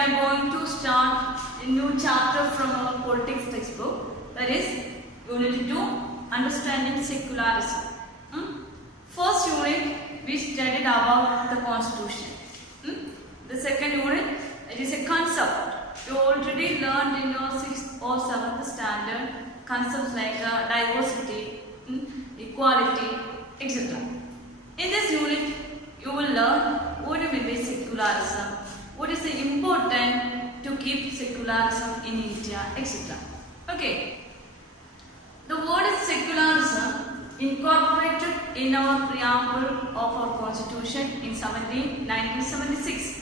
are going to start a new chapter from our politics textbook. That is Unit 2, Understanding Secularism. First unit, we studied about the Constitution. The second unit, it is a concept. You already learned in your 6th or 7th standard concepts like diversity, equality, etc. In this unit, you will learn what it means secularism, what is important to keep secularism in India, etc. Okay. The word secularism incorporated in our preamble of our constitution in 1976.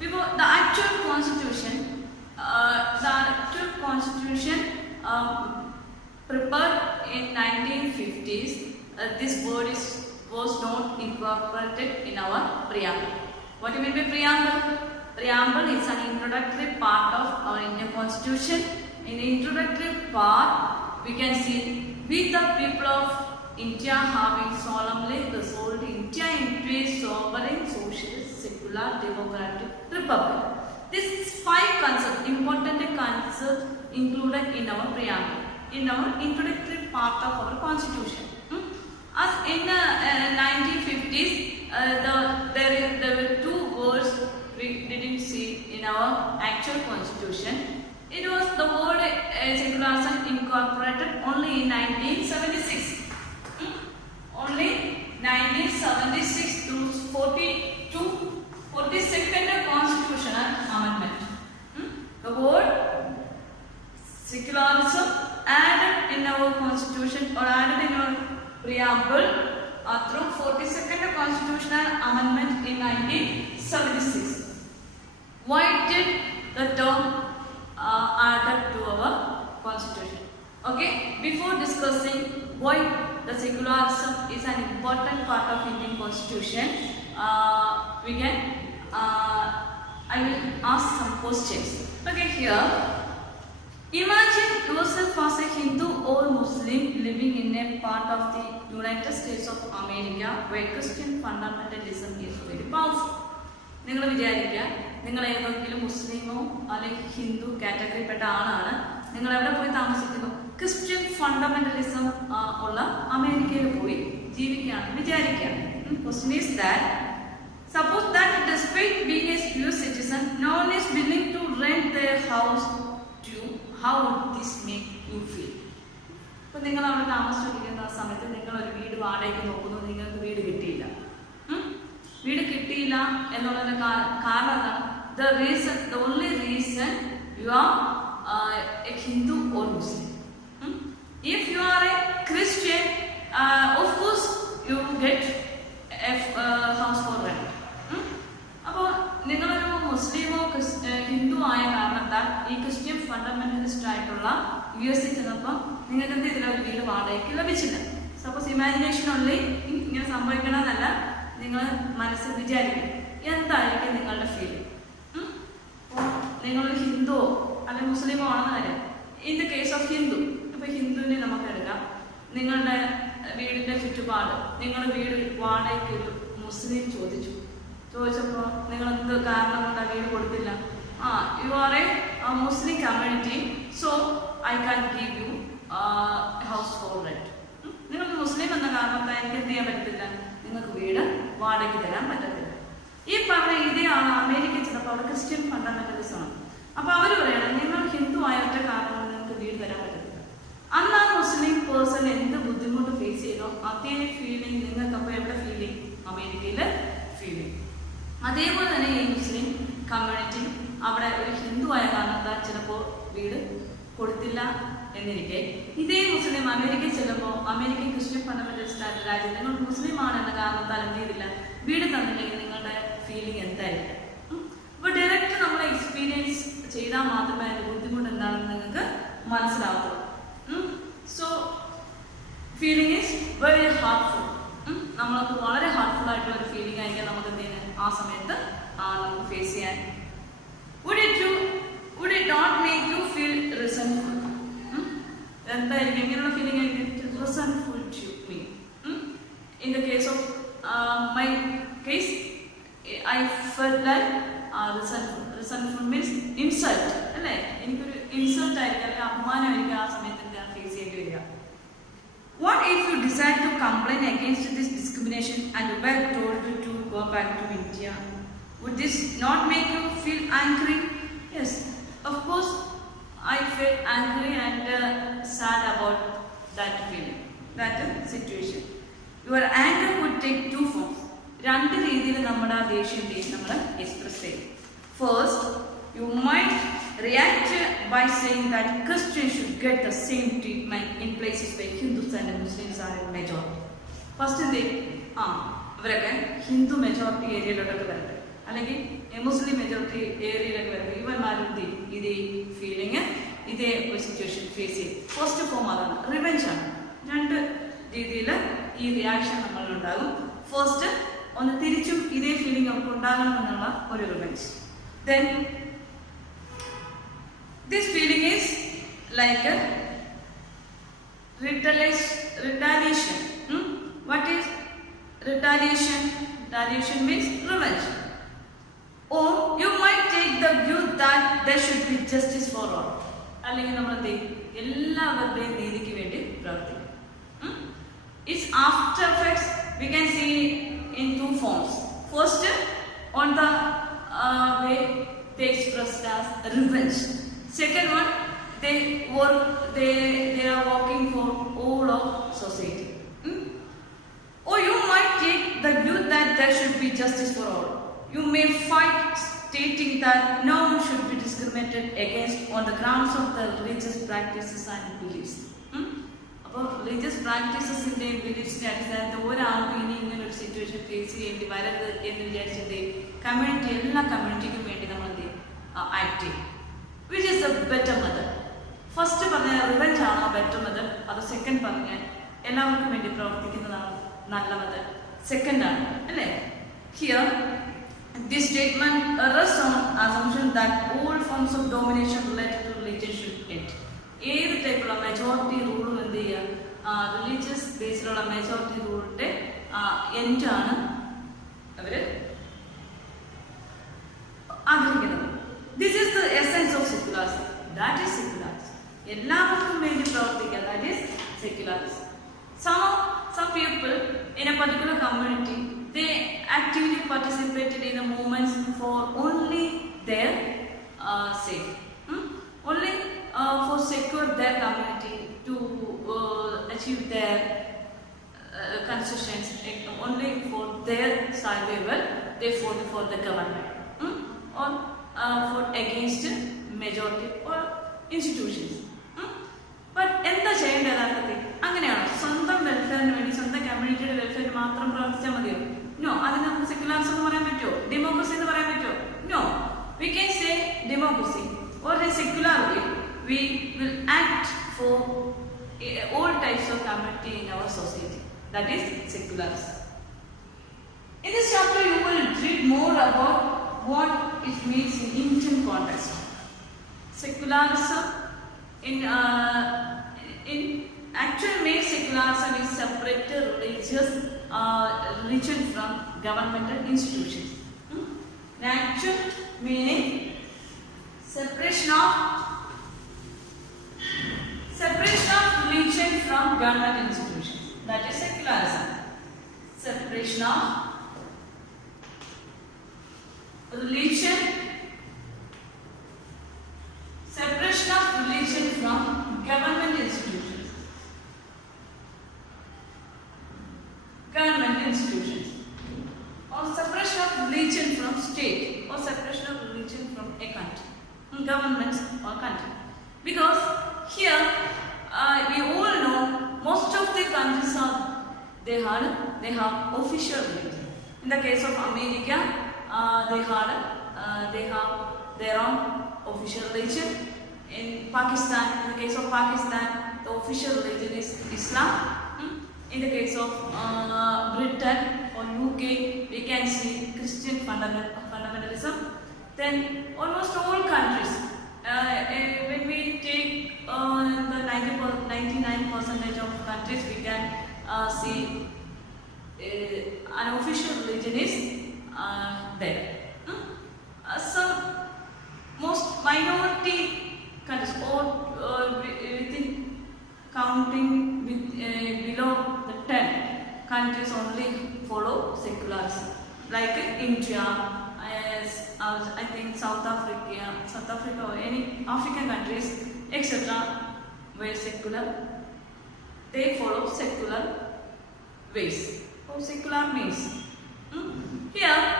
The actual constitution, prepared in 1950s. This word was not incorporated in our preamble. What do you mean by preamble? Preamble is an introductory part of our Indian constitution. In the introductory part, we can see, we the people of India having solemnly resolved India into a sovereign, socialist, secular, democratic republic. These 5 concepts, important concepts included in our preamble, in our introductory part of our constitution. As in the 1950s, there were 2 words we didn't see in our actual constitution. It was the word secularism incorporated only in 1976. Only 1976 to 42nd constitutional amendment. The word secularism added in our constitution or added in our preamble through 42nd constitutional amendment in 1976. Why did the term added to our constitution? Okay, before discussing why the secularism is an important part of Indian constitution, I will ask some questions. Okay, here, imagine yourself as a Hindu or Muslim living in a part of the United States of America where Christian fundamentalism is very powerful. നിങ്ങൾ വിചാരിക്കുക, നിങ്ങൾ ഏതെങ്കിലും മുസ്ലിമോ അല്ലെങ്കിൽ ഹിന്ദു കാറ്റഗറിപ്പെട്ട ആളാണ്, നിങ്ങൾ എവിടെ പോയി താമസിക്കുന്നു? ക്രിസ്ത്യൻ ഫണ്ടമെന്റലിസം ഉള്ള അമേരിക്കയിൽ പോയി ജീവിക്കുകയാണ് വിചാരിക്കുകയാണ്. Question is that, suppose that despite being a US citizen, no one is willing to rent their house to you, how would this make you feel? അപ്പോൾ നിങ്ങൾ അവിടെ താമസിച്ചിരിക്കുന്ന സമയത്ത് നിങ്ങൾ ഒരു വീട് വാടകയ്ക്ക് നോക്കുന്നു, നിങ്ങൾക്ക് വീട് കിട്ടിയില്ല. വീട് കിട്ടിയില്ല എന്നുള്ളതിന് കാരണം എന്താണ്? The only reason you are a Hindu or Muslim. If you are a Christian, of course you get a house for rent. അപ്പോൾ നിങ്ങളൊരു മുസ്ലിമോ ഹിന്ദു ആയ കാരണത്താൽ ഈ ക്രിസ്ത്യൻ ഫണ്ടമെന്റലിസ്റ്റ് ആയിട്ടുള്ള US ചെന്നപ്പോൾ നിങ്ങൾക്ക് എന്ത് ഇതിലൊരു വീട് വാടകയ്ക്ക് ലഭിച്ചില്ല. സപ്പോസ് ഇമാജിനേഷൻ ഉള്ളി ഇങ്ങനെ സംഭവിക്കണമെന്നല്ല, നിങ്ങൾ മനസ്സിൽ വിചാരിക്കും എന്തായിരിക്കും നിങ്ങളുടെ ഫീലിംഗ്. നിങ്ങളൊരു ഹിന്ദുവോ അല്ലെങ്കിൽ മുസ്ലിമോ ആണെന്ന് കാര്യം. In the case of Hindu, ഇപ്പൊ ഹിന്ദുവിനെ നമുക്ക് എടുക്കാം. നിങ്ങളുടെ വീടിന്റെ ചുറ്റുപാട്, നിങ്ങൾ വീട് വാടകയ്ക്ക് ഒരു മുസ്ലിം ചോദിച്ചപ്പോൾ നിങ്ങൾ എന്ത് കാരണം കൊണ്ട് വീട് കൊടുത്തില്ല? You are a Muslim community, so I can give you house for rent. നിങ്ങൾ മുസ്ലിം എന്ന കാരണത്താൽ എനിക്ക് എന്ത് ചെയ്യാൻ പറ്റത്തില്ല, നിങ്ങൾക്ക് വീട് വാടകയ്ക്ക് തരാൻ പറ്റത്തില്ല. ഈ പറഞ്ഞ ഇതേ ആണ് അമേരിക്ക ചെന്നപ്പോൾ അവിടെ ക്രിസ്ത്യൻ ഫണ്ടമെന്റലിസം ആണ്. അപ്പൊ അവർ പറയണം, നിങ്ങൾ ഹിന്ദു ആയ ഒറ്റ കാരണം നിങ്ങൾക്ക് വീട് തരാൻ പറ്റത്തില്ല. അന്ന് ആ മുസ്ലിം പേഴ്സൺ എന്ത് ബുദ്ധിമുട്ട് ഫേസ് ചെയ്തോ അതേ ഫീലിംഗ് നിങ്ങൾക്ക് അപ്പോൾ എവിടെ ഫീലിംഗ്? അമേരിക്കയിൽ ഫീലിംഗ്. അതേപോലെ തന്നെ ഈ മുസ്ലിം കമ്മ്യൂണിറ്റി അവിടെ ഒരു ഹിന്ദു ആയ കാരണത്താൽ ചിലപ്പോൾ വീട് കൊടുത്തില്ല എന്നിരിക്കെ, ഇതേ മുസ്ലിം അമേരിക്കയിൽ ചെല്ലുമ്പോൾ അമേരിക്കൻ ക്രിസ്ത്യൻ ഫണ്ടമെന്റലിസ്റ്റ് ആയിട്ടുള്ള രാജ്യം നിങ്ങൾ മുസ്ലിം ആണ് എന്ന കാരണത്താൽ എന്ത് ചെയ്തില്ല, വീട് തന്നില്ലെങ്കിൽ നിങ്ങളുടെ ഫീലിംഗ് എന്തായിരിക്കും? അപ്പോൾ ഡയറക്റ്റ് നമ്മൾ എക്സ്പീരിയൻസ് ചെയ്താൽ മാത്രമേ അതിൻ്റെ ബുദ്ധിമുട്ട് എന്താണെന്ന് നിങ്ങൾക്ക് മനസ്സിലാവുള്ളൂ. So feeling is very heartful. നമ്മൾക്ക് വളരെ ഹാർട്ട്ഫുൾ ആയിട്ടുള്ള ഒരു ഫീലിംഗ് ആയിരിക്കും നമുക്ക് എന്ത് ചെയ്യുന്നത് ആ സമയത്ത് നമുക്ക് ഫേസ് ചെയ്യാൻ. Would it not make you feel resentful? എന്തായിരിക്കും, എങ്ങനെയുള്ള ഫീലിംഗ് ആയിരിക്കും? Resentful to me. In the case of my case, I felt that റിസൺഫുൾ മീൻസ് ഇൻസൾട്ട് അല്ലേ, എനിക്കൊരു ഇൻസൾട്ട് ആയിരിക്കും അല്ലെങ്കിൽ അപമാനമായിരിക്കും ആ സമയത്ത് ഞാൻ ഫേസ് ചെയ്യേണ്ടി വരിക. What if you decide to complain against this discrimination and were told to go back to India? Would this not make you feel angry? Yes, of course I felt angry and sad about that feeling, that situation. Your anger would take two forms. രണ്ട് രീതിയിൽ നമ്മുടെ ആ ദേഷ്യത്തെ നമ്മൾ എക്സ്പ്രസ് ചെയ്യും. First, you might react by saying that Christians should get the same treatment in places where Hindus and Muslims are in majority. First എന്ത് ഇവരൊക്കെ ഹിന്ദു മെജോറിറ്റി ഏരിയയിലോട്ടൊക്കെ വരട്ടെ, അല്ലെങ്കിൽ മുസ്ലിം മെജോറിറ്റി ഏരിയയിലൊക്കെ വരട്ടെ, ഇവന്മാരും ഇതേ ഫീലിംഗ് ഇതേ ഒരു സിറ്റുവേഷൻ ഫേസ് ചെയ്യും. ഫസ്റ്റ് ഫോം അതാണ്, റിവെഞ്ച് ആണ്. രണ്ട് രീതിയിൽ ഈ റിയാക്ഷൻ നമ്മളിലുണ്ടാകും. ഫസ്റ്റ് ഒന്ന് തിരിച്ചും ഇതേ ഫീലിംഗ് നമുക്ക് ഉണ്ടാകണമെന്നുള്ള ഒരു revenge. Then this feeling is like a retaliation. What is retaliation? Retaliation means revenge. Or you might take the view that there should be justice for all. അല്ലെങ്കിൽ നമ്മൾ എല്ലാവരുടെയും നീതിക്ക് വേണ്ടി പ്രവർത്തിക്കും. Its after effects we can see in two forms. First, on the way they expressed as revenge. Second one, they are working for all of society. Or you might take the view that there should be justice for all. You may fight stating that no one should be discriminated against on the grounds of the religious practices and beliefs. അപ്പോൾ റിലീജിയസ് പ്രാക്ടീസസിൻ്റെയും ബിലീഫ്സിൻ്റെ അടിസ്ഥാനത്തിൽ ഒരാൾക്കും ഇനി ഇങ്ങനെ ഒരു situation face ചെയ്യേണ്ടി വരരുത് എന്ന് വിചാരിച്ചിട്ട് കമ്മ്യൂണിറ്റി എല്ലാ കമ്മ്യൂണിറ്റിക്കും വേണ്ടി നമ്മൾ എന്ത് ചെയ്യും, ആക്ട് ചെയ്യും. Which is A better method. First പറഞ്ഞാൽ റിവെഞ്ച് ആണോ ബെറ്റർ മെത്തഡ്, അത് സെക്കൻഡ് പറഞ്ഞാൽ എല്ലാവർക്കും വേണ്ടി പ്രവർത്തിക്കുന്നതാണ് നല്ല മെത്തഡ്. സെക്കൻഡ് ആണ് അല്ലേ. Here this statement rests on assumption that all forms of domination related to religion should end. ഏത് ടൈപ്പുള്ള മെജോറിറ്റി റൂളും എന്ത് ചെയ്യുക, റിലീജിയസ് ബേസിലുള്ള മെജോറിറ്റി റൂളിൻ്റെ എൻഡാണ് അവർ ആഗ്രഹിക്കുന്നത്. This is the essence of secularism. That is secularism. എല്ലാവർക്കും വേണ്ടി പ്രവർത്തിക്കുക, that is secularism. Some people in a particular community, they actively participated in the movements for only their sake, only for secure their community to achieve their concessions, only for their survival. They fought for the government or fought against majority or institutions. But എന്താ ചെയ്യേണ്ടത് യഥാർത്ഥത്തിൽ? അങ്ങനെയാണോ? സ്വന്തം വെൽഫെയറിന് വേണ്ടി, സ്വന്തം കമ്മ്യൂണിറ്റിയുടെ വെൽഫെയറിന് മാത്രം പ്രവർത്തിച്ചാൽ മതിയോ? നോ. അതിന് നമുക്ക് സെക്യുലാറിസം എന്ന് പറയാൻ പറ്റുമോ? ഡെമോക്രസി എന്ന് പറയാൻ പറ്റുമോ? No. We can say democracy or a secular way. We will act for all types of community in our society. That is secularism. In this chapter, you will read more about what it means in Indian context. Secularism in actual means secularism is separated religion from governmental institutions. In actual meaning, separation of religion from government institutions. That is secularism. Separation of religion from government institutions. Or separation of religion from state, or separation of religion from a country, government or country. Because here we all know most of the countries they have official religion. In the case of America, they have their own official religion. In Pakistan, in the case of Pakistan, the official religion is Islam. In the case of Britain or UK, we can see Christian fundamentalism. Then almost all countries, when we take the 99% of countries, we can see an official religion is there. secularism. Like India, I think South Africa or any African countries, etc. were secular. They follow secular ways. So secular means here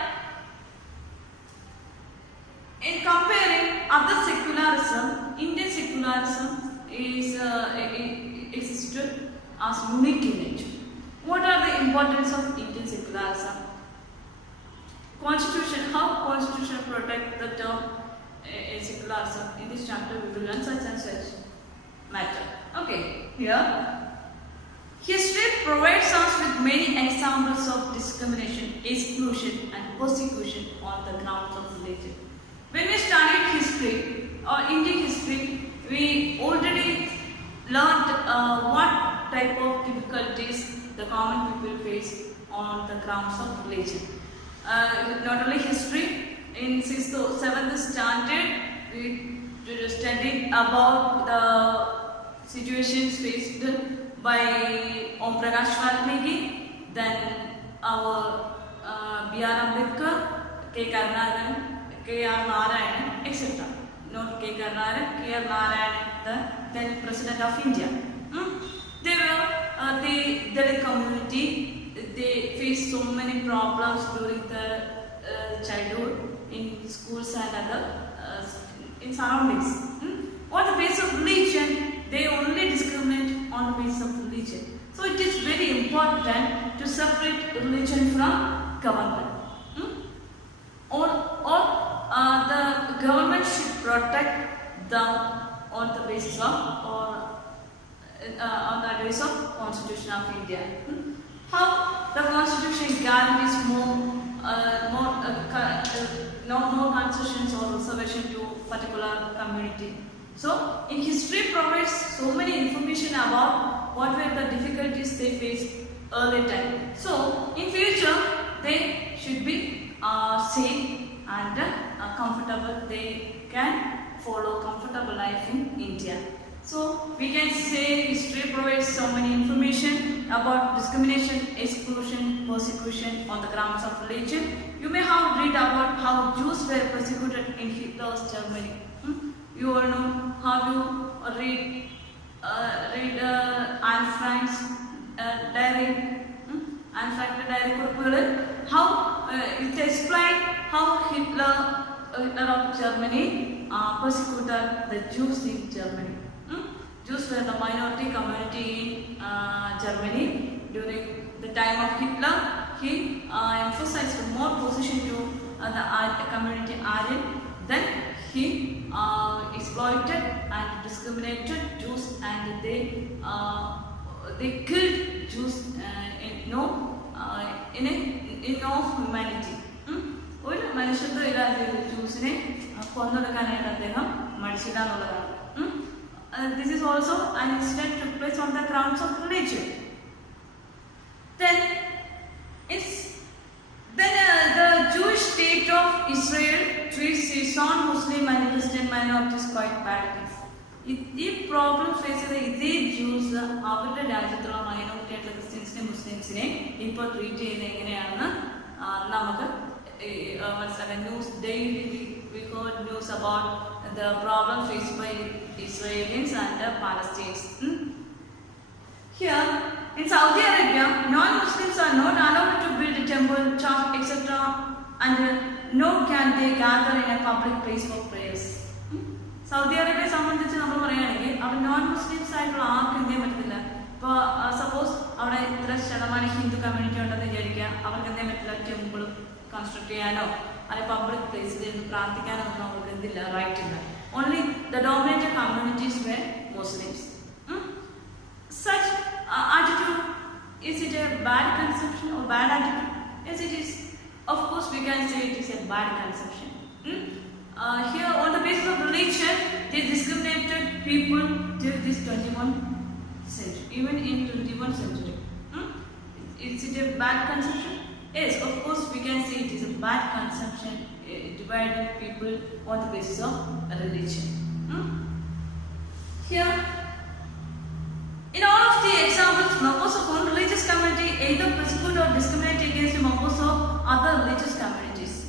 in comparing other secularism, Indian secularism is existed as unique in nature. What are the importance of Indian secularism? Constitution, how constitution protect the term secularism. In this chapter we will learn such and such matter. Okay, here history provides us with many examples of discrimination, exclusion and persecution on the grounds of religion. When we studied history or Indian history, we already learned what type of difficulties the common people face on the grounds of religion. Not only history, in 6th or 7th standard, we studied about the situations faced by Om Prakash Valmiki, then our B.R. Ambedkar, K. Karnathan, K.R. Narayan, etc. Not K. Karnathan, K.R. Narayan, the then President of India. They were the Dalit community. They faced so many problems during the childhood in schools and other in surroundings. On the basis of religion, they only discriminate on the basis of religion. So it is very important to separate religion from government. Or the government should protect them on the basis of on the basis of Constitution of India. How the Constitution guarantees more concessions or reservation to particular community. So in history provides so many information about what were the difficulties they faced early time. So in future they should be safe and comfortable. They can follow comfortable life in India. So we can say history provides so many information about discrimination, exclusion, persecution on the grounds of religion. You may have read about how Jews were persecuted in Hitler's Germany. You all know how you read Anne Frank's diary, Anne Frank's diary, how it explained how Hitler of Germany persecuted the Jews in Germany. Jews were the minority community in Germany during the time of Hitler. He emphasized more position to the community Aryan. Then he exploited and discriminated Jews, and they killed Jews in no humanity. ഒരു മനുഷ്യത്വം ഇല്ലാതെ ജൂസിനെ കൊന്നൊടുക്കാനായിട്ട് അദ്ദേഹം മടിച്ചില്ല എന്നുള്ളതാണ്. This is also an incident took place on the grounds of religion. Then the Jewish state of Israel treats its non-Muslim and Christian minorities quite badly. ഈ problem face ചെയ്ത ഇതേ ജ്യൂസ് അവരുടെ രാജ്യത്തുള്ള മൈനോറിറ്റി ആയിട്ടുള്ള ക്രിസ്ത്യൻസിനെ മുസ്ലിംസിനെ ഇപ്പോൾ ട്രീറ്റ് ചെയ്യുന്നത് എങ്ങനെയാണെന്ന് നമുക്ക് മനസ്സിലാക്കാം. News daily we heard news about the problem faced by Israelis and Palestinians. Here in Saudi Arabia, non-Muslims are not allowed to build a temple, church, etc. and nor can they gather in a public place for prayers. Saudi അറേബ്യയെ സംബന്ധിച്ച് നമ്മൾ പറയുകയാണെങ്കിൽ അവിടെ non Muslims ആയിട്ടുള്ള ആർക്കും എന്ത് ചെയ്യാൻ പറ്റത്തില്ല. ഇപ്പോൾ സപ്പോസ് അവിടെ ഇത്ര ശതമാനം ഹിന്ദു കമ്മ്യൂണിറ്റി ഉണ്ടെന്ന് വിചാരിക്കുക, അവർക്ക് എന്ത് ചെയ്യാൻ പറ്റില്ല, ടെമ്പിൾ കൺസ്ട്രക്ട് ചെയ്യാനോ അല്ലെങ്കിൽ പബ്ലിക് പ്ലേസിൽ ഇരുന്ന് പ്രാർത്ഥിക്കാനോ ഒന്നും അവർക്ക് എന്തില്ല, റൈറ്റ് ഇല്ല. Only the dominated communities where Muslims. Such attitude, is it a bad conception or bad attitude? Yes, it is. Of course, we can say it is a bad conception. Here, on the basis of religion, they discriminated people till this 21st century, even in 21st century. Is it a bad conception? Yes, of course, we can say it is a bad conception, dividing people on the basis of religion. Here, in all of the examples, members of one religious religious community either persecute or discriminate against members of other religious communities.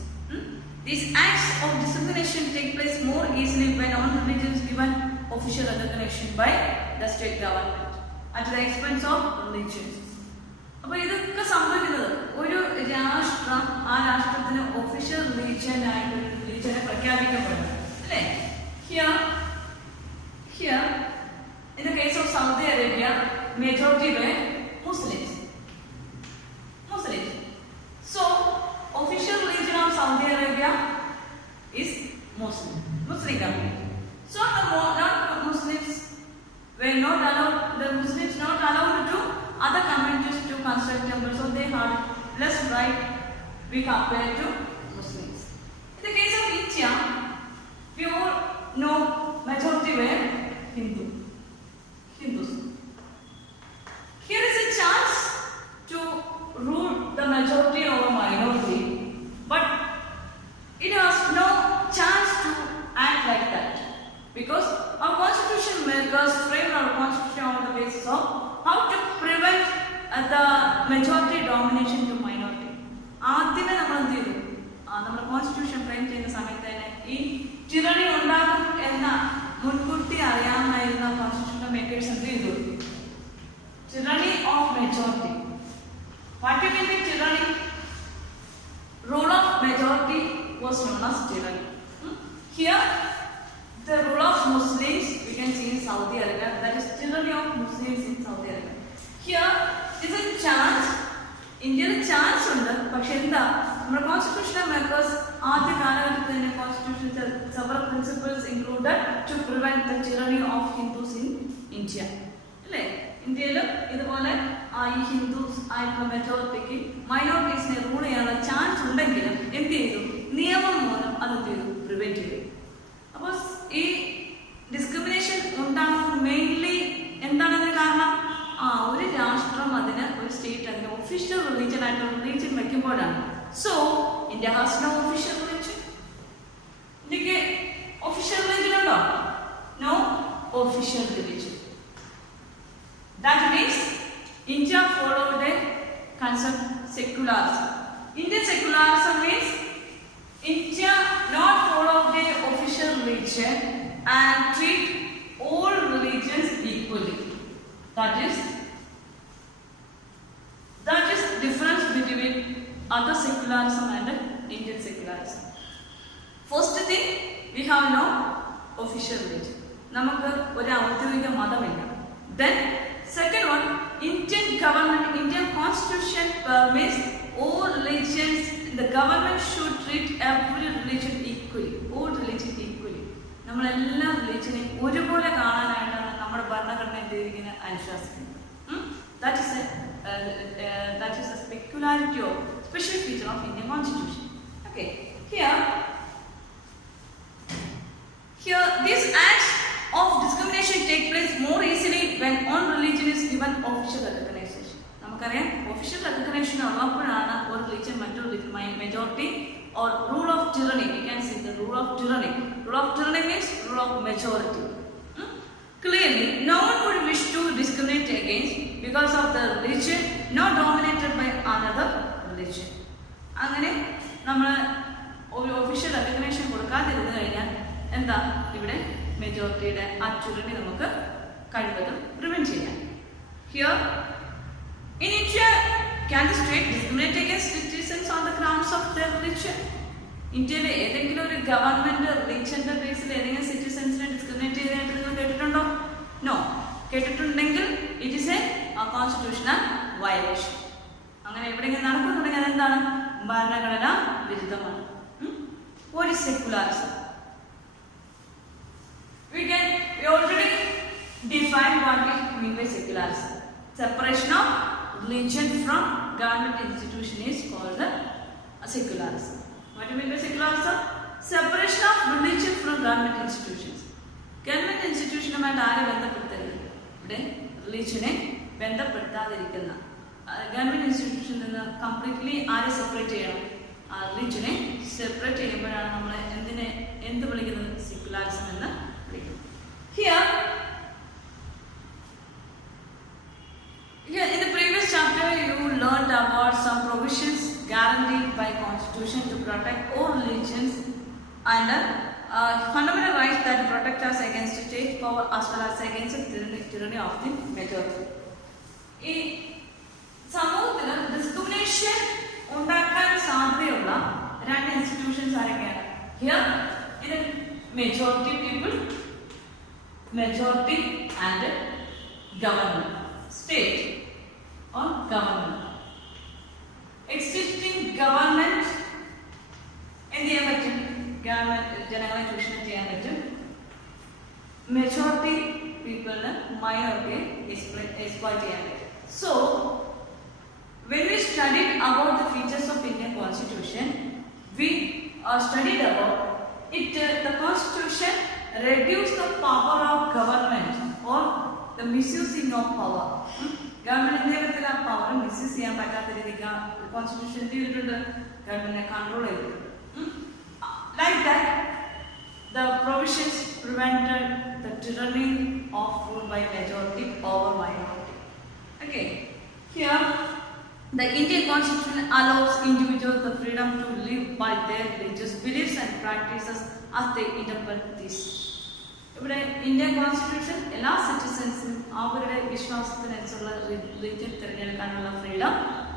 These acts of discrimination take place more easily when non-religion is given official recognition by the state government at the expense of religions. അപ്പോൾ ഇതൊക്കെ സംഭവിക്കുന്നത് ഒരു രാഷ്ട്രം ആ രാഷ്ട്രത്തിന് ഒഫീഷ്യൽ റിലീജിയനായിട്ട് ഒരു റിലീജിയനെ പ്രഖ്യാപിക്കപ്പെടുന്നു അല്ലേ? Here, in the case of Saudi Arabia, majority were Muslims. So, official religion of Saudi Arabia is Muslim community. So, the non-Muslims were not allowed. The Muslims not allowed to other communities to construct temples, so they had less right we compared to Muslims. In the case of India, we all know majority were Hindus. Here is a chance to rule the majority over minority, but it has no chance to act like that because our constitution makers frame our constitution on the basis of how to prevent the majority domination to minority. ആദ്യമേ നമ്മൾ എന്ത് ചെയ്തു? നമ്മുടെ constitution frame ചെയ്യുന്ന സമയത്ത് തന്നെ ഈ tyranny ഉണ്ടാകും എന്ന മുൻകൂട്ടി അറിയാമായിരുന്ന കോൺസ്റ്റിറ്റ്യൂഷൻ മേക്കേഴ്സ് എന്ത് ചെയ്തു? Tyranny of majority. What do you mean by tyranny? Rule of majority was known as tyranny. Here, the rule of Muslims we can see in Saudi Arabia. That is tyranny of Muslims in Saudi Arabia. Here is a chance. Indian chance ഉണ്ട്. പക്ഷെ എന്താ നമ്മുടെ constitutional makers ആദ്യ കാലഘട്ടത്തിൽ തന്നെ constitution several principles included to prevent the tyranny of Hindus in India. അല്ലേ? ഇന്ത്യയിൽ ഇതുപോലെ ഈ ഹിന്ദുസ് ആയിട്ടുള്ള മെജോറിറ്റിക്ക് മൈനോറിറ്റീസിനെ റൂൾ ചെയ്യാനുള്ള ചാൻസ് ഉണ്ടെങ്കിലും എന്ത് ചെയ്തു? നിയമം മൂലം അത് എന്ത് ചെയ്തു? പ്രിവെന്റ് ചെയ്തു. അപ്പോൾ ഈ ഡിസ്ക്രിമിനേഷൻ ഉണ്ടാകുന്നത് മെയിൻലി എന്താണെന്ന് കാരണം ഒരു രാഷ്ട്രം അതിന് ഒരു സ്റ്റേറ്റ് അതിന് ഒഫീഷ്യൽ റിലീജിയൻ ആയിട്ടുള്ള റിലീജിയൻ വെക്കുമ്പോഴാണ്. So India has no official religion. ഇന്ത്യക്ക് ഒഫീഷ്യൽ റിലീജിയൻ ഉണ്ടോ? No official religion. That means India followed a concept secularism. Indian secularism means India not follow the official religion and treat all religions equally. That is difference between other secularism and Indian secularism. First thing, we have no official religion. നമുക്ക് ഒരു ഔദ്യോഗിക മതമില്ല. Then second one, Indian government, Indian constitution permits all religions. The government should treat every religion equally. All religion equally. നമ്മളെല്ലാ റിലീജിയനെയും ഒരുപോലെ കാണാനായിട്ടാണ് നമ്മുടെ ഭരണഘടന എന്തിരിക്കുന്ന അനുശാസിക്കുന്നത്. That is a peculiarity of special feature of Indian constitution. Okay. Here these acts of discrimination take place more easily when one religion is given official recognition. നമുക്കറിയാം official recognition ഉള്ളപ്പോഴാണ് ഒരു religion മറ്റൊരു majority or rule of tyranny. We can see the rule of tyranny. Rule of tyranny means rule of majority. Clearly, no one would wish to discriminate against because of the religion not dominated by another religion. അങ്ങനെ നമ്മൾ ഒരു official recognition കൊടുക്കാതിരുന്നു കഴിഞ്ഞാൽ എന്താ ഇവിടെ മെജോറിറ്റിയുടെ ആ tyranny നമുക്ക് കഴിവതും പ്രിവെന്റ് ചെയ്യാം. Here in India, can the state discriminate against citizens on the grounds of their religion? ഇന്ത്യയിലെ ഏതെങ്കിലും ഒരു ഗവൺമെന്റ് റിലീജിയന്റെ ബേസിൽ ഏതെങ്കിലും സിറ്റിസൺസിനെ ഡിസ്ക്രിമിനേറ്റ് ചെയ്തതായിട്ട് നിങ്ങൾ കേട്ടിട്ടുണ്ടോ? നോ. കേട്ടിട്ടുണ്ടെങ്കിൽ it is a constitutional violation. അങ്ങനെ എവിടെയെങ്കിലും നടക്കുന്നുണ്ടെങ്കിൽ അതെന്താണ്? ഭരണഘടനാ വിരുദ്ധമാണ്. What is secularism? We already defined what we mean by secularism. Separation of religion from government institution is called secularism. What do you mean by secularism? Separation of religion from government institutions. Government institutionുമായിട്ട് ആരെ ബന്ധപ്പെടുത്തരുത്? ഇവിടെ റിലീജിയനെ ബന്ധപ്പെടുത്താതിരിക്കുന്ന ഗവൺമെന്റ് ഇൻസ്റ്റിറ്റ്യൂഷനിൽ നിന്ന് കംപ്ലീറ്റ്ലി ആരെ സെപ്പറേറ്റ് ചെയ്യണം? ആ റിലീജിയനെ സെപ്പറേറ്റ് ചെയ്യുമ്പോഴാണ് നമ്മൾ എന്ത് വിളിക്കുന്നത്? സെക്യുലാരിസം എന്ന് വിളിക്കുന്നത്. Here in the previous chapter we by Constitution to protect all religions and fundamental rights that protect us against state power as well as against the tyranny of the majority. ഈ സമൂഹത്തിൽ ഡിസ്ക്രിമിനേഷൻ ഉണ്ടാക്കാൻ സാധ്യതയുള്ള രണ്ട് ഇൻസ്റ്റിറ്റ്യൂഷൻസ് ആരൊക്കെയാണ്? ഹിയർ ഇത് majority people, majority and government, state or government. Existing government എന്ത് ചെയ്യാൻ പറ്റും? ഗവൺമെന്റ് ജനങ്ങളെ ചൂഷണം ചെയ്യാൻ പറ്റും. മെജോറിറ്റി പീപ്പിളിന് മൈനോറിറ്റിയെ എക്സ്പ്ലോയിറ്റ് ചെയ്യാൻ പറ്റും. So, when we studied about the features of Indian Constitution, we studied about it. The Constitution reduced the power of government or the misusing of power. Government ന്റെ power misuse ചെയ്യാൻ പറ്റാത്ത രീതിക്ക് Constitution ചെയ്തിട്ടുണ്ട്. Government control ചെയ്തിട്ടുണ്ട്. Like that, the provisions prevented the tyranny of rule by majority over minority. Okay, here the Indian Constitution allows individuals the freedom to live by their religious beliefs and practices as they interpret this. ഇവിടെ Indian constitution എല്ലാ സിറ്റിസൺസിനും അവരുടെ വിശ്വാസത്തിനനുസരിച്ചുള്ള റിലീജിയൻ തിരഞ്ഞെടുക്കാനുള്ള ഫ്രീഡം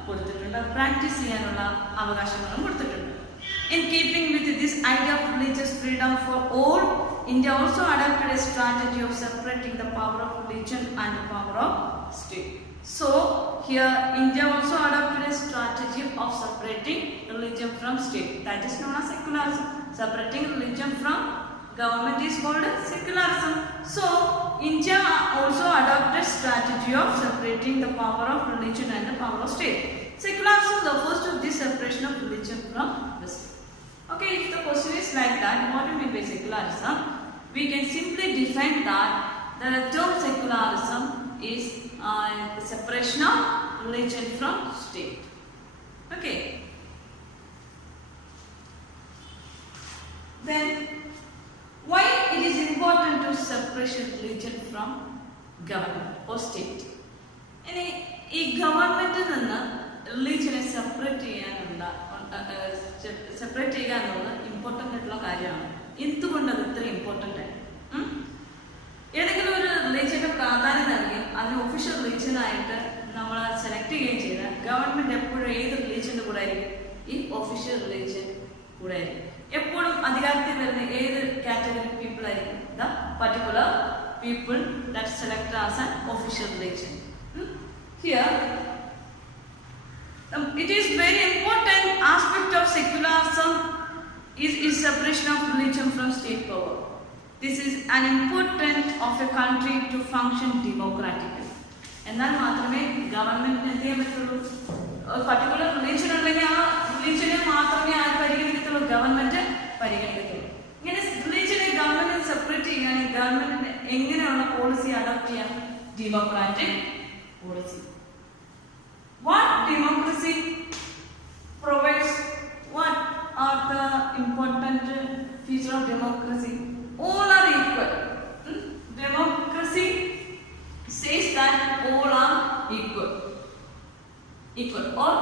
കൊടുത്തിട്ടുണ്ട്, പ്രാക്ടീസ് ചെയ്യാനുള്ള അവകാശങ്ങളും കൊടുത്തിട്ടുണ്ട്. In keeping with this idea of religious freedom for all, India also adopted a strategy of separating the power of religion and the power of state. So here India also adopted a strategy of separating religion from state. That is known as secularism. Separating religion from government is called secularism. So India also adopted strategy of separating the power of religion and the power of state. Secularism refers to this separation of religion from the state. Okay, if the question is like that, what do you mean by secularism? We can simply define that the term secularism is the separation of religion from state. Okay. Then, why it is important to separate religion from government or state? ഈ ഗവൺമെന്റിൽ നിന്ന് റിലീജിയനെ സെപ്പറേറ്റ് ചെയ്യുക എന്നുള്ളത് ഇമ്പോർട്ടൻ്റ് ആയിട്ടുള്ള കാര്യമാണ്. എന്തുകൊണ്ട് അത് ഇത്ര ഇമ്പോർട്ടൻ്റ് ആണ്? ഏതെങ്കിലും ഒരു റിലീജിയന്റെ പ്രാധാന്യം നൽകി അതിന് ഒഫീഷ്യൽ റിലീജിയനായിട്ട് നമ്മൾ സെലക്ട് ചെയ്യുകയും ചെയ്താൽ ഗവൺമെന്റ് എപ്പോഴും ഏത് റിലീജിയന്റെ കൂടെ ആയിരിക്കും? ഈ ഒഫീഷ്യൽ റിലീജിയൻ കൂടെ ആയിരിക്കും. എപ്പോഴും അധികാരത്തിൽ വരുന്ന ഏത് കാറ്റഗറി പീപ്പിൾ ആയിരിക്കും? The particular people that select as an official religion. Here it is very important aspect of secularism is separation of religion from state power. This is an important of a country to function democratically. എന്നാൽ മാത്രമേ ഗവൺമെന്റിന് എന്ത് ചെയ്യാൻ പറ്റുള്ളൂ? Particular religion ഉണ്ടെങ്കിൽ ആ റിലീജിയനെ മാത്രമേ ആര് പരിഗണിക്കത്തുള്ളൂ? ഗവൺമെന്റ് പരിഗണിക്കത്തുള്ളൂ. ഇങ്ങനെ റിലീജിയനെ ഗവൺമെന്റിനെ സെപ്പറേറ്റ് ചെയ്യുകയാണെങ്കിൽ ഗവൺമെന്റിന് എങ്ങനെയുള്ള പോളിസി അഡോപ്റ്റ് ചെയ്യാം? Democratic policy. What democracy provides? What are the important features of democracy? All are equal. Democracy says that all are equal. Equal or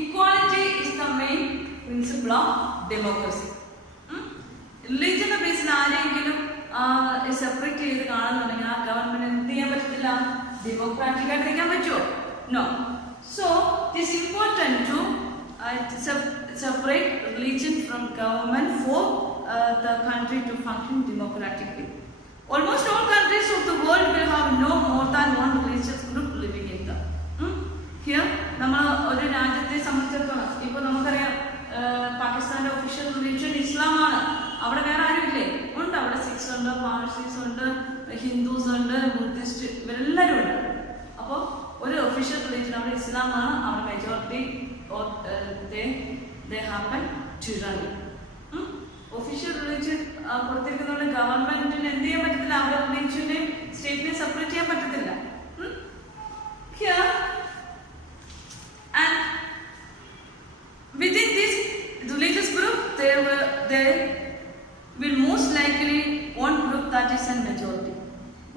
equality is the main principle of democracy. Religion ബേസിൽ ആരെങ്കിലും സെപ്പറേറ്റ് ചെയ്ത് കാണുന്നുണ്ടെങ്കിൽ ആ ഗവൺമെന്റ് എന്ത് ചെയ്യാൻ പറ്റത്തില്ല? ഡെമോക്രാറ്റിക് ആയിട്ട് നിൽക്കാൻ പറ്റുമോ? No. So it is important to separate religion from government for the country to function democratically. Almost all countries of the world will have no more than one religious group living in them. Here, നമ്മൾ ഒരു രാജ്യത്തെ സംബന്ധിച്ചിടത്തോളം ഇപ്പോൾ നമുക്കറിയാം പാകിസ്ഥാന്റെ official religion ഇസ്ലാമാണ്. അവിടെ വേറെ ആരുമില്ലേ? ഉണ്ട്. അവിടെ സിഖ്സ് ഉണ്ട്, പാഴ്സീസ് ഉണ്ട്, ഹിന്ദുസ് ഉണ്ട്, ബുദ്ധിസ്റ്റ്, ഇവരെല്ലാവരും ഉണ്ട്. അപ്പോൾ ഒരു ഒഫീഷ്യൽ റിലീജിയൻ അവിടെ ഇസ്ലാമാണ്. അവിടെ മെജോറിറ്റി ഒഫീഷ്യൽ റിലീജിയൻ കൊടുത്തിരിക്കുന്നതുകൊണ്ട് ഗവൺമെന്റിന് എന്ത് ചെയ്യാൻ പറ്റത്തില്ല? അവരുടെ റിലീജിയനെയും സ്റ്റേറ്റിനെയും സെപ്പറേറ്റ് ചെയ്യാൻ പറ്റത്തില്ല. And within this religious group, there will most likely one group that is a majority.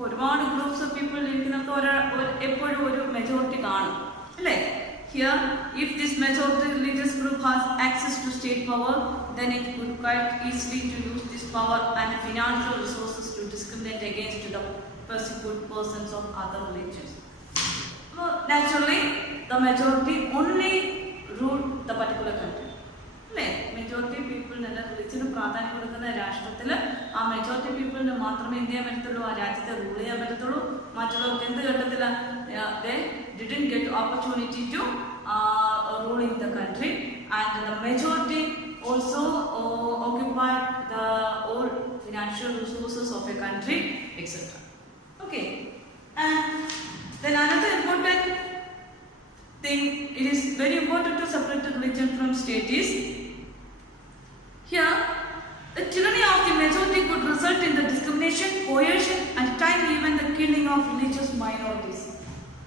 ഒരുപാട് ഗ്രൂപ്പ്സ് ഓഫ് പീപ്പിൾ ഇരിക്കുന്നത് എപ്പോഴും ഒരു മെജോറിറ്റി കാണും അല്ലേ? here, if this majority religious group has access to state power, then it could quite easily to use this power and financial resources to discriminate against the persecuted persons of other religions. Well, naturally, the majority only rule the particular country. അല്ലേ, മെജോറിറ്റി പീപ്പിളിന് റിലീജിയന് പ്രാധാന്യം കൊടുക്കുന്ന രാഷ്ട്രത്തിൽ ആ മെജോറിറ്റി പീപ്പിളിന് മാത്രമേ എന്ത് ചെയ്യാൻ പറ്റത്തുള്ളൂ, ആ രാജ്യത്തെ റൂൾ ചെയ്യാൻ പറ്റത്തുള്ളൂ. മറ്റുള്ളവർക്ക് എന്ത് ഘട്ടത്തില they didn't get opportunity to rule in the country, and the majority also occupied the all financial resources of a country, etc. Okay, and then another important thing, it is very important to separate religion from state is here, the tyranny of the majority could result in the discrimination, coercion, and time even the killing of religious minorities.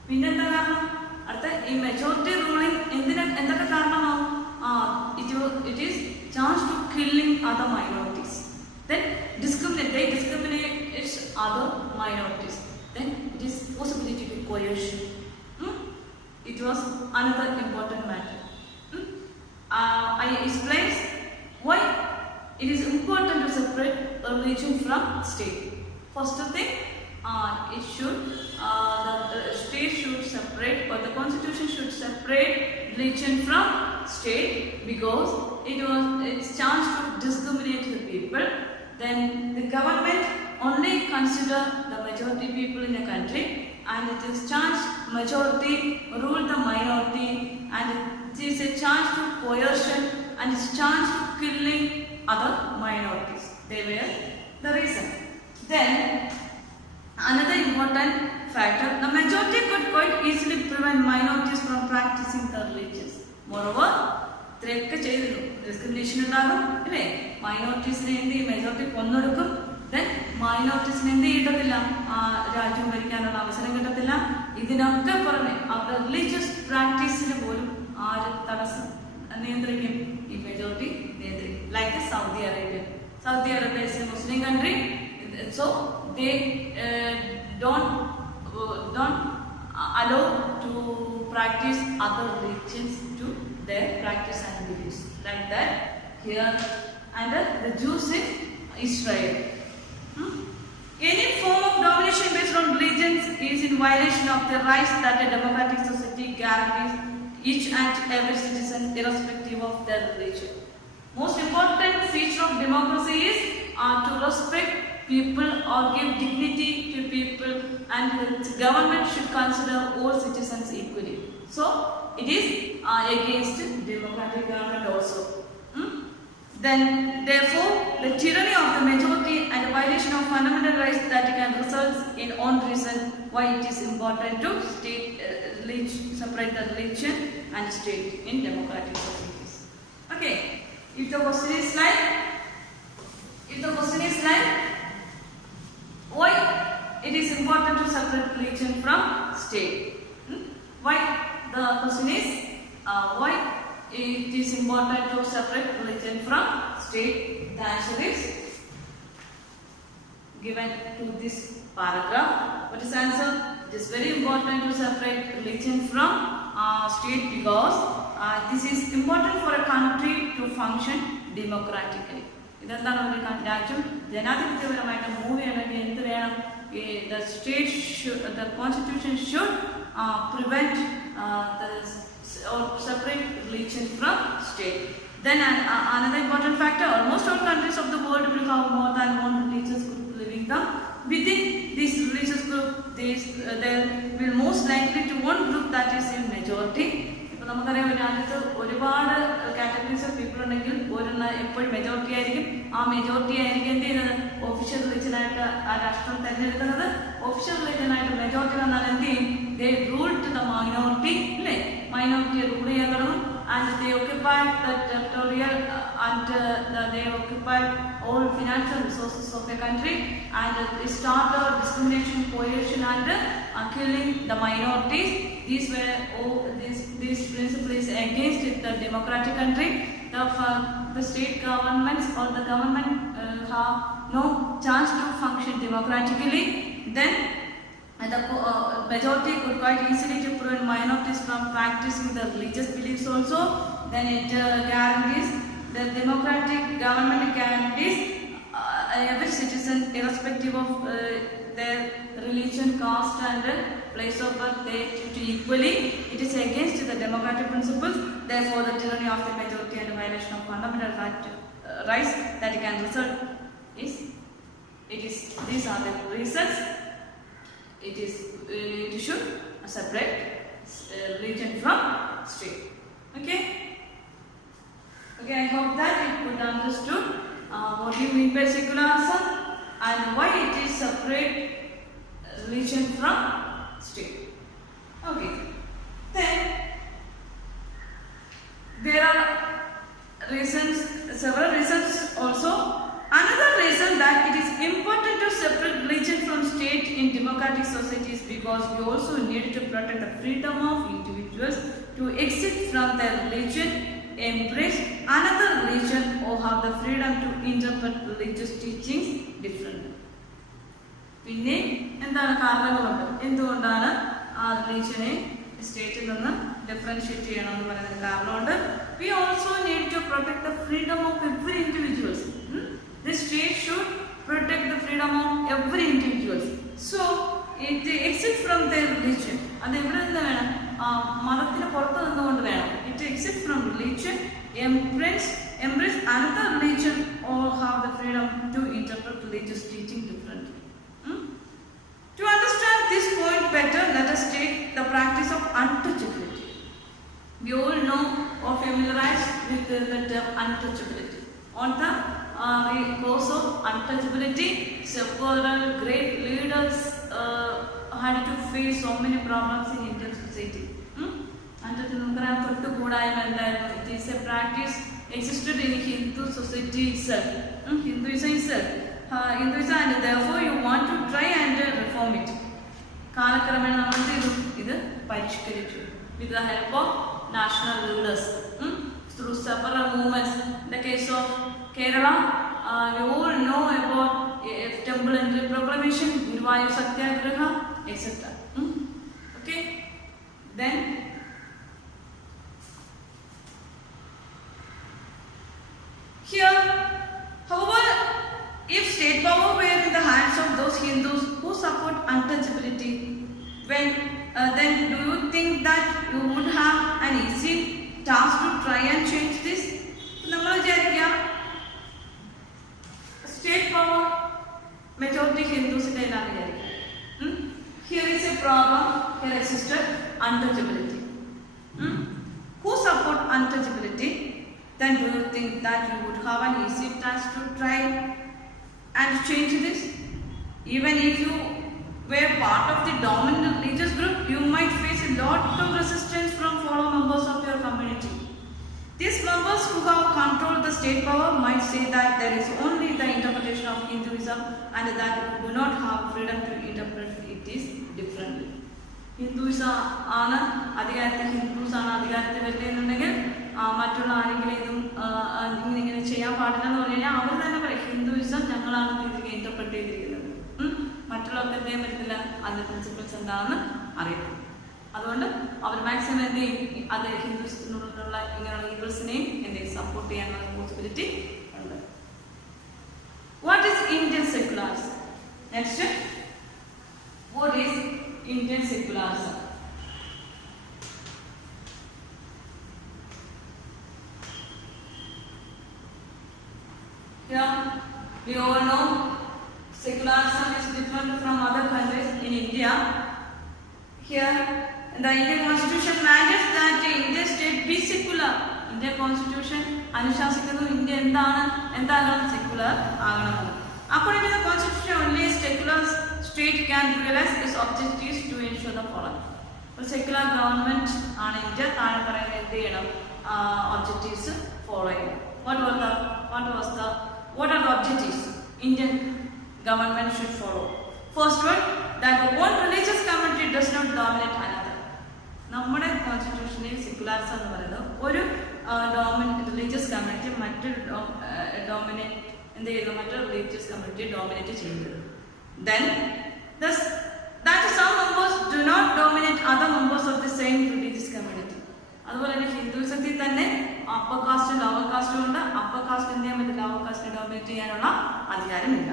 പിന്നെന്താ കാരണം, അടുത്ത ഈ majority ruling എന്തൊക്കെ കാരണമാവും? It is chance to killing other minorities. Then they discriminate other minorities. Then it is possibility to coercion. It was another important matter. I explain why it is important to separate religion from state. First thing, the state should separate, or the constitution should separate religion from state, because it's chance to discriminate the people. Then the government only consider the majority people in a country, and it is chance majority rule the minority, and it is a chance to coercion, and it's chance to killing other minorities. They were the reason. Then another important factor, the majority could quite easily prevent minorities from practicing their religions. Moreover, ഇത്രയൊക്കെ ചെയ്തിരുന്നു, ഡിസ്ക്രിമിനേഷൻ ഉണ്ടാകും അല്ലേ, മൈനോറിറ്റീസിനെ എന്ത് ചെയ്യും, മെജോറിറ്റി കൊന്നൊടുക്കും. ദെൻ മൈനോറിറ്റീസിനെ എന്ത് ചെയ്യത്തില്ല, രാജ്യം ഭരിക്കാനുള്ള അവസരം കിട്ടത്തില്ല. ഇതിനൊക്കെ പുറമെ അവരുടെ റിലീജിയസ് പ്രാക്ടീസിന് പോലും ആര് തടസ്സം നിയന്ത്രിക്കും, ഈ മെജോറിറ്റി നിയന്ത്രിക്കും. Like Saudi Arabia. Saudi Arabia is a Muslim country, so they don't allow to practice other religions to their practice and beliefs, like that here. And the Jews in Israel, any form of domination based on religions is in violation of the rights that a democratic society guarantees each and every citizen irrespective of their religion. Most important feature of democracy is to respect people or give dignity to people, and the government should consider all citizens equally. So it is against democratic government also. Then therefore the tyranny of the majority and the violation of fundamental rights that can result in on reason why it is important to separate the religion and state in democratic societies. Okay, if the question is like why it is important to separate religion from state? Why the question is why it is important to separate religion from state? The answer is given to this paragraph. What is the answer? It is very important to separate religion from state, because this is important for a country to function democratically. ഇതെന്താണ്, ഒരു രാജ്യം ജനാധിപത്യപരമായിട്ട് മൂവ് ചെയ്യണമെങ്കിൽ എന്ത് വേണം, the constitution should prevent or separate religion from state. Then another important factor, almost all countries of the world will have more than one religious group living them. Within this religious group, there will most likely to one group that is in majority. ഇപ്പോൾ നമുക്കറിയാം, ഒരു രാജ്യത്ത് ഒരുപാട് categories of people ഉണ്ടെങ്കിൽ ഒരെണ്ണം എപ്പോഴും മെജോറിറ്റി ആയിരിക്കും. ആ മെജോറിറ്റി ആയിരിക്കും എന്ത് ചെയ്യുന്നത്, ഒഫീഷ്യൽ റിലീജിയനായിട്ട് ആ രാഷ്ട്രം തിരഞ്ഞെടുക്കുന്നത്. ഒഫീഷ്യൽ റിലീജിയനായിട്ട് മെജോറിറ്റി വന്നാൽ എന്ത് ചെയ്യും, ദേ റൂൾ ടു ദ മൈനോറിറ്റി അല്ലേ, മൈനോറിറ്റിയെ റൂൾ ചെയ്യാൻ തുടങ്ങും. And they occupied the territorial and they occupied all financial resources of the country, and they started discrimination, coercion, and killing the minorities. These principles against the democratic country. The state governments or the government have no chance to function democratically. Then and the majority could quite easily to prevent minorities from practicing the religious beliefs also. Then it guarantees the democratic government guarantees every citizen irrespective of their religion, caste and place of birth they treat equally. It is against the democratic principles. Therefore, the tyranny of the majority and violation of fundamental rights that can result is these are the reasons. It should separate religion from state. Okay. I hope that you could understood what do you mean by secularism and why it is separate religion from state. Okay. Then there are several reasons also. Another reason that it is important to separate religion from state in democratic societies because we also need to protect the freedom of individuals to exit from their religion, embrace another religion or have the freedom to interpret religious teachings differently. പിന്നെ എന്താണ് കാരണങ്ങളുണ്ട് എന്തുകൊണ്ടാണ് ആ റിലീജിയനെ സ്റ്റേറ്റിൽ നിന്ന് ഡിഫറൻഷിയേറ്റ് ചെയ്യണമെന്ന് പറയുന്ന കാരണമുണ്ട്. We also need to protect the freedom of every individuals. The state should protect the freedom of every individuals. So it exit from their religion. അത് എവിടെ നിന്ന് വേണം? മതത്തിന് പുറത്ത് നിന്നുകൊണ്ട് വേണം. It exit from religion, embrace another religion or have the freedom to interpret religious teaching differently. To understand this point better, let us take the practice of untouchability. We all know or familiarized with the term untouchability. On the cause of untouchability, several great leaders had to face so many problems in Indian society. It is a practice existed in Hindu society itself. Hinduism itself. Hinduism, and therefore you want to try and reform it. കാലക്രമേണ നമ്മൾ ഇത് പരിഷ്കരിച്ചു with the help of national rulers through several movements. In the case of Kerala, you all know about temple entry proclamation, Guruvayur Satyagraha, etc. Okay. Then here, however, if state power were in the hands of those Hindus who support untouchability, then do you think that you would have an easy task to try and change this? നമ്മൾ വിചാരിക്കാം state power majority ഹിന്ദുസിന്റെ കയ്യിലാണ് വിചാരിക്കുക. Here is a problem. Here existed untouchability. Who support untouchability? Then do you think that you would have an easy task to try and change this? Even if you were part of the dominant religious group, you might face a lot of resistance from fellow members of your community. These members who have controlled the state power might say that there is only the interpretation of Hinduism and that you do not have freedom to interpret it is differently. Hinduism ആണ് അധികാരത്തിൽ, ഹിന്ദുസ് ആണ് അധികാരത്തിൽ വരുന്നതെന്നുണ്ടെങ്കിൽ മറ്റുള്ള ആരെങ്കിലും ഇതും ഇങ്ങനെ ചെയ്യാൻ പാടില്ല എന്ന് പറഞ്ഞു കഴിഞ്ഞാൽ അവർ തന്നെ പറയും ഹിന്ദുയിസം ഞങ്ങളാണ് ഇതിനെ ഇന്റർപ്രറ്റ് ചെയ്തിരിക്കുന്നത്. മറ്റുള്ളവർക്ക് എന്ത് ചെയ്യാൻ പറ്റില്ല, അതിന്റെ പ്രിൻസിപ്പിൾസ് എന്താണെന്ന് അറിയത്തില്ല. അതുകൊണ്ട് അവർ മാക്സിമം എന്ത് ചെയ്യും, അത് ഹിന്ദുയിസത്തിനുള്ള ഇങ്ങനെയുള്ള ഈഗിൾസിനെയും എന്തെങ്കിലും സപ്പോർട്ട് ചെയ്യാനുള്ള പോസിബിലിറ്റി ഉണ്ട്. What is Indian secularism? Next, what is Indian secularism? Here we all know secularism is different from other countries. In India, here the Indian Constitution mandates that the Indian state be secular. Indian Constitution അനുശാസിക്കുന്നു India എന്താകണം, secular ആകണം. According to the Constitution, only a secular state can realize its objectives to ensure the following. A secular government ആണ് ഇന്ത്യ. താഴെ പറയുന്ന എന്ത് ചെയ്യണം, objectives follow ചെയ്യണം. What are the objectives Indian government should follow? First one, that one religious community does not dominate another. നമ്മുടെ കോൺസ്റ്റിറ്റ്യൂഷനിൽ സെക്യുലറിസം എന്ന് പറയുന്നത് ഒരു റിലീജിയസ് കമ്മ്യൂണിറ്റി മറ്റൊരു മറ്റൊരു റിലീജിയസ് കമ്മ്യൂണിറ്റി ഡോമിനേറ്റ് ചെയ്യുന്നത്. Then that some members do not dominate other members of the same religious community. അതുപോലെ തന്നെ ഹിന്ദുസത്തിൽ തന്നെ അപ്പർ കാസ്റ്റ് ലോവർ കാസ്റ്റ് ഉണ്ട്. അപ്പർ കാസ്റ്റ് എന്ത് ചെയ്യാൻ പറ്റില്ല, ലോവർ കാസ്റ്റ് ഡോമിനേറ്റ് ചെയ്യാനുള്ള അധികാരമില്ല.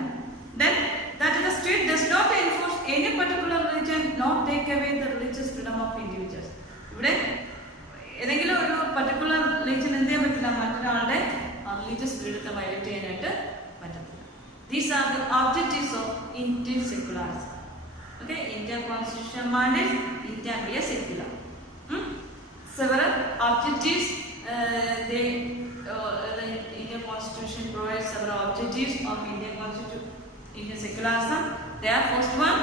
Then that the state does not enforce any particular religion nor take away the religious freedom of individuals. ഇവിടെ ഏതെങ്കിലും ഒരു പർട്ടിക്കുലർ റിലീജിയൻ എന്ത് ചെയ്യാൻ പറ്റില്ല, മറ്റൊരാളുടെ റിലീജിയസ് ഫ്രീഡത്തെ വയലേറ്റ് ചെയ്യാനായിട്ട് പറ്റത്തില്ല. These are the objectives of Indian secularism. Okay, Indian constitution mandates India be a secular. Several objectives, the Indian constitution provides several objectives of Indian secularism. Their first one,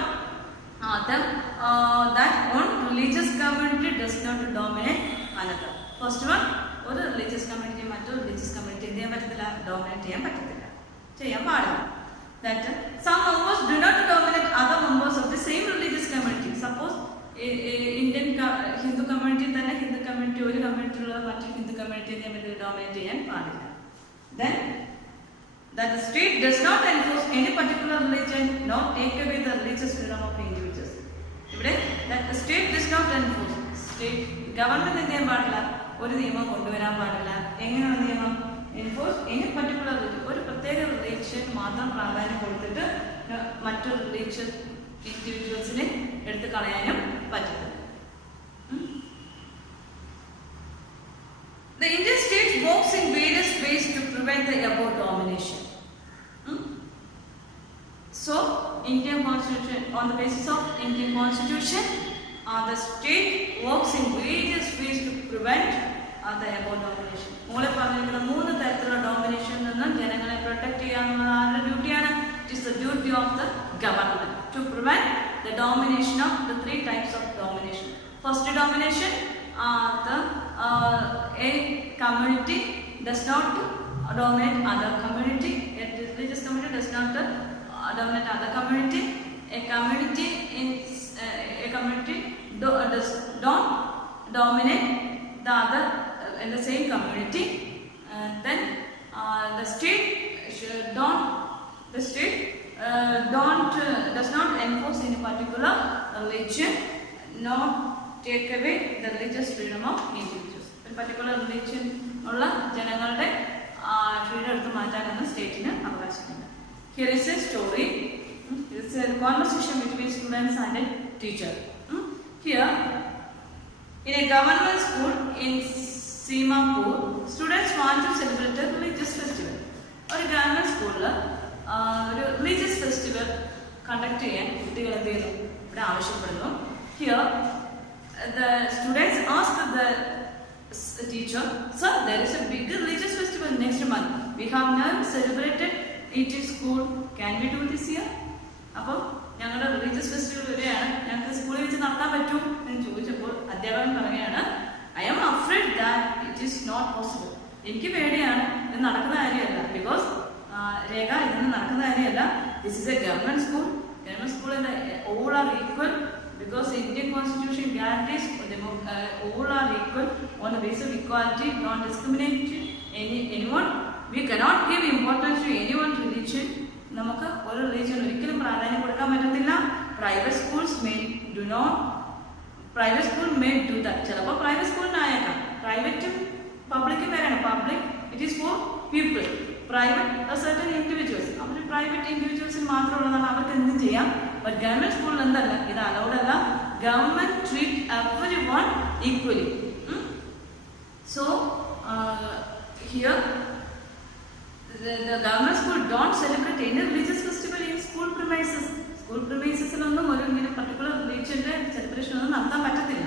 that one religious community does not dominate another. First one, or religious community matter religious community they പറ്റത്തില്ല, dominate ചെയ്യാൻ പറ്റത്തില്ല, ചെയ്യാൻ പാടില്ല. That some members do not dominate other members of the same religious community. Suppose Indian Hindu community തന്നെ ഹിന്ദു കമ്മ്യൂണിറ്റി ഒരു കമ്മ്യൂണിറ്റിയിലുള്ള മറ്റൊരു Hindu community dominate ചെയ്യാൻ പാടില്ല. Then that the state does not enforce any particular religion nor take away the religious freedom of individuals. ഇവിടെ that the state does not enforce, state government എന്ത് ചെയ്യാൻ പാടില്ല, ഒരു നിയമം കൊണ്ടുവരാൻ പാടില്ല. എങ്ങനെയാണ് നിയമം? enforce any particular religion, ഒരു പ്രത്യേക റിലീജിയൻ മാത്രം പ്രാധാന്യം കൊടുത്തിട്ട് മറ്റൊരു റിലീജിയൻ ഇൻഡിവിജ്വൽസിനെ എടുത്ത് കളയാനും പറ്റില്ല. The Indian state works in various ways to prevent the above domination. So, Indian Constitution, on the basis of Indian Constitution, the state works in various ways to prevent the above domination. മോളെ പറഞ്ഞിരിക്കുന്ന മൂന്ന് തരത്തിലുള്ള ഡോമിനേഷനിൽ നിന്നും ജനങ്ങളെ പ്രൊട്ടക്ട് ചെയ്യാനുള്ള ആരുടെ ഡ്യൂട്ടിയാണ്? It is the duty of the government to prevent the domination of the three types of domination. First domination, a community does not dominate other community. A religious community does not dominate other community. A community does not dominate the other in the same community. Then the state does not enforce any particular religion nor take away the religious freedom of individuals. A particular religion ഉള്ള ജനങ്ങളുടെ ഫ്രീഡം എടുത്ത് മാറ്റാനൊന്നും സ്റ്റേറ്റിന് അവകാശമില്ല. Here is a story. It is a conversation between students and a teacher. Here, in a government school in Simapur, students want to celebrate a religious festival. ഒരു ഗവൺമെന്റ് സ്കൂളിൽ ഒരു religious festival conduct ചെയ്യാൻ കുട്ടികൾ എന്ത് ചെയ്യുന്നു, ഇവിടെ ആവശ്യപ്പെടുന്നു. Here, the students asked the teacher, "Sir, there is a big religious festival next month. We have never celebrated it in school. Can we do this year?" അപ്പോൾ ഞങ്ങളുടെ റിലീജിയസ് ഫെസ്റ്റിവൽ വരെയാണ്, ഞങ്ങൾക്ക് സ്കൂളിൽ വെച്ച് നടത്താൻ പറ്റും എന്ന് ചോദിച്ചപ്പോൾ അധ്യാപകൻ പറയുകയാണ്, "I am afraid that it is not possible." എനിക്ക് പേടിയാണ്, ഇത് നടക്കുന്ന കാര്യമല്ല. ബിക്കോസ് രേഖ ഇതൊന്നും നടക്കുന്ന കാര്യമല്ല. This is a government school. Government school and all are equal. Because the Indian Constitution guarantees all are equal on the basis of equality, non-discrimination. Anyone, we cannot give importance to anyone's religion. നമുക്ക് ഒരു റിലീജിയൻ ഒരിക്കലും പ്രാധാന്യം കൊടുക്കാൻ പറ്റത്തില്ല. Private schools may do that. ചിലപ്പോൾ private സ്കൂളിനായേക്കാം. പ്രൈവറ്റും പബ്ലിക്കും വേറെയാണ്. Public it is for people, private certain individuals. അവർ പ്രൈവറ്റ് ഇൻഡിവിജ്വൽസിന് മാത്രമുള്ളതാണ്, അവർക്ക് എന്തും ചെയ്യാം. ബട്ട് ഗവൺമെന്റ് സ്കൂളിൽ എന്തല്ല, ഇത് അലൗഡ് അല്ല. Government treat everyone equally. So here the government school don't celebrate any religious festival in school premises. School premises-ലൊന്നും ഒരു ഇങ്ങനെ പർട്ടിക്കുലർ റിലീജിയന്റെ സെലിബ്രേഷൻ ഒന്നും നടത്താൻ പറ്റത്തില്ല.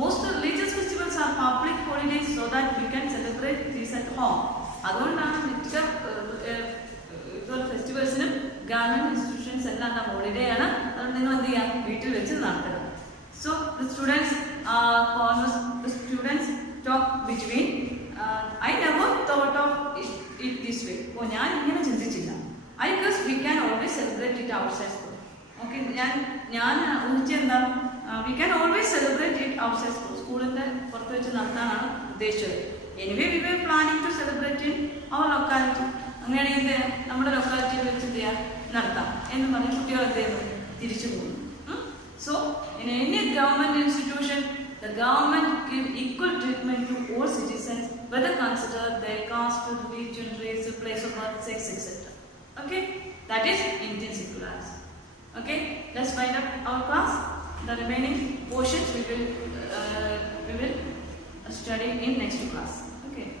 Most religious festivals are public holidays so that we can celebrate these at home. അതുകൊണ്ടാണ് മിക്ക ഫെസ്റ്റിവൽസിനും ഗവൺമെന്റ് ഇൻസ്റ്റിറ്റ്യൂഷൻസ് എല്ലാം ഹോളിഡേ ആണ്. അതുകൊണ്ട് നിങ്ങൾ എന്ത് ചെയ്യാം, വീട്ടിൽ വെച്ച് നടത്തണം. So the students talk between. I never thought of it this way. Oh, ഞാൻ ഇങ്ങനെ ചിന്തിച്ചില്ല. I guess we can always celebrate it outside school. Okay, ഞാൻ ഊഹിച്ചെന്താ, we can always celebrate it outside school. സ്കൂളിന്റെ പുറത്ത് വെച്ച് നടത്താനാണ് ഉദ്ദേശിച്ചത്. Anyway, we were planning to celebrate in our locality. അങ്ങനെയാണെങ്കിൽ നമ്മുടെ ലൊക്കാലിറ്റിയിൽ വെച്ച് എന്ത് ചെയ്യാം, നടത്താം എന്ന് പറഞ്ഞ് കുട്ടികൾ എന്ത് ചെയ്യുന്നു, തിരിച്ചു പോകുന്നു. in any government institution, the government give equal treatment to all citizens, whether consider their caste, religion, race, place of birth, sex, etc. Okay, that is Indian secularism. Okay, let's wind up our class. The remaining portions we will study in next class. Okay.